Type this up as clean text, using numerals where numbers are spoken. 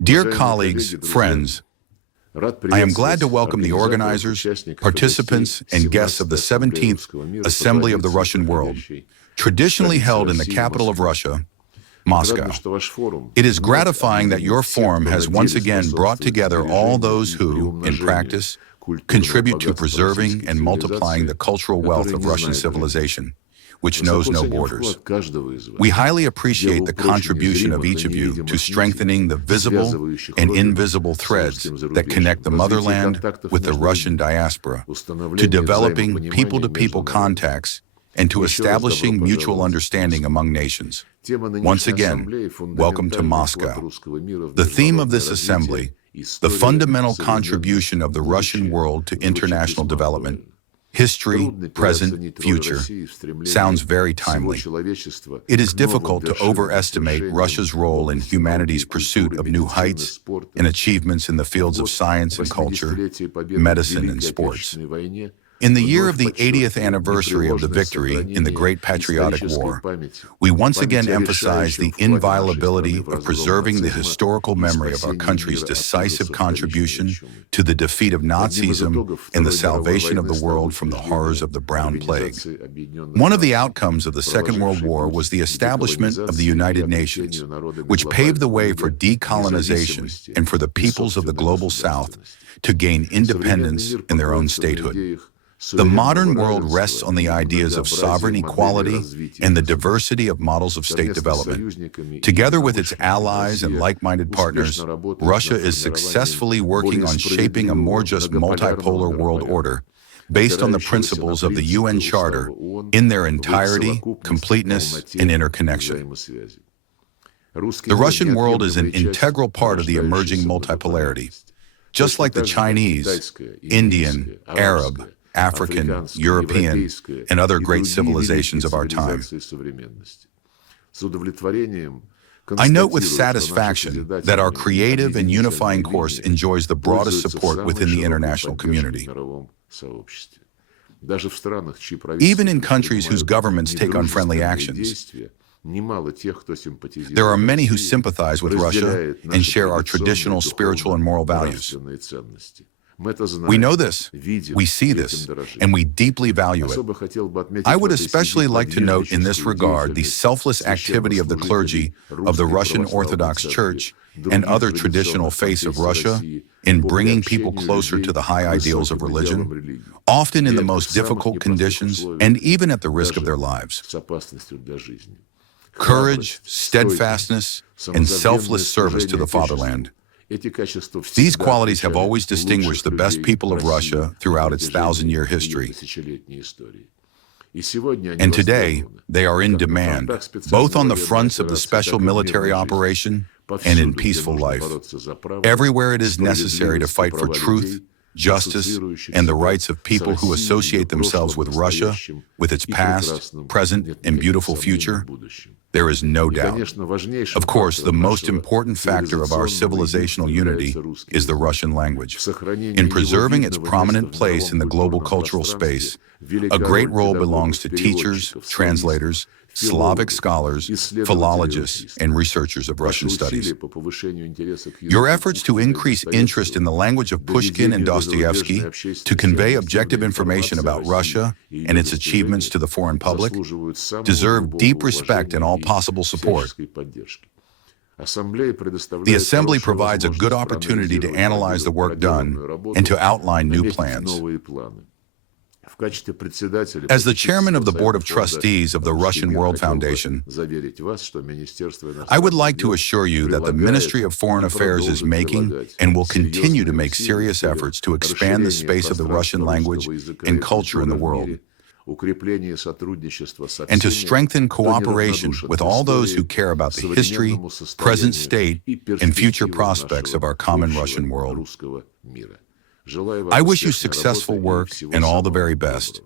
Dear colleagues, friends, I am glad to welcome the organizers, participants, and guests of the 17th Assembly of the Russian World, traditionally held in the capital of Russia, Moscow. It is gratifying that your forum has once again brought together all those who, in practice, contribute to preserving and multiplying the cultural wealth of Russian civilization, which knows no borders. We highly appreciate the contribution of each of you to strengthening the visible and invisible threads that connect the motherland with the Russian diaspora, to developing people-to-people contacts, and to establishing mutual understanding among nations. Once again, welcome to Moscow. The theme of this assembly, the fundamental contribution of the Russian world to international development, history, present, future, sounds very timely. It is difficult to overestimate Russia's role in humanity's pursuit of new heights and achievements in the fields of science and culture, medicine and sports. In the year of the 80th anniversary of the victory in the Great Patriotic War, we once again emphasize the inviolability of preserving the historical memory of our country's decisive contribution to the defeat of Nazism and the salvation of the world from the horrors of the Brown Plague. One of the outcomes of the Second World War was the establishment of the United Nations, which paved the way for decolonization and for the peoples of the Global South to gain independence in their own statehood. The modern world rests on the ideas of sovereign equality and the diversity of models of state development. Together with its allies and like-minded partners, Russia is successfully working on shaping a more just multipolar world order based on the principles of the UN Charter in their entirety, completeness, and interconnection. The Russian world is an integral part of the emerging multipolarity. Just like the Chinese, Indian, Arab, African, European, and other great civilizations of our time. I note with satisfaction that our creative and unifying course enjoys the broadest support within the international community. Even in countries whose governments take unfriendly actions, there are many who sympathize with Russia and share our traditional spiritual and moral values. We know this, we see this, and we deeply value it. I would especially like to note in this regard the selfless activity of the clergy of the Russian Orthodox Church and other traditional faiths of Russia in bringing people closer to the high ideals of religion, often in the most difficult conditions and even at the risk of their lives. Courage, steadfastness, and selfless service to the fatherland. These qualities have always distinguished the best people of Russia throughout its thousand-year history. And today, they are in demand, both on the fronts of the special military operation and in peaceful life. Everywhere it is necessary to fight for truth, justice, and the rights of people who associate themselves with Russia, with its past, present, and beautiful future, there is no doubt. Of course, the most important factor of our civilizational unity is the Russian language. In preserving its prominent place in the global cultural space, a great role belongs to teachers, translators, Slavic scholars, philologists, and researchers of Russian studies. Your efforts to increase interest in the language of Pushkin and Dostoevsky, to convey objective information about Russia and its achievements to the foreign public, deserve deep respect and all possible support. The Assembly provides a good opportunity to analyze the work done and to outline new plans. As the chairman of the Board of Trustees of the Russian World Foundation, I would like to assure you that the Ministry of Foreign Affairs is making and will continue to make serious efforts to expand the space of the Russian language and culture in the world, and to strengthen cooperation with all those who care about the history, present state, and future prospects of our common Russian world. I wish you successful work and all the very best.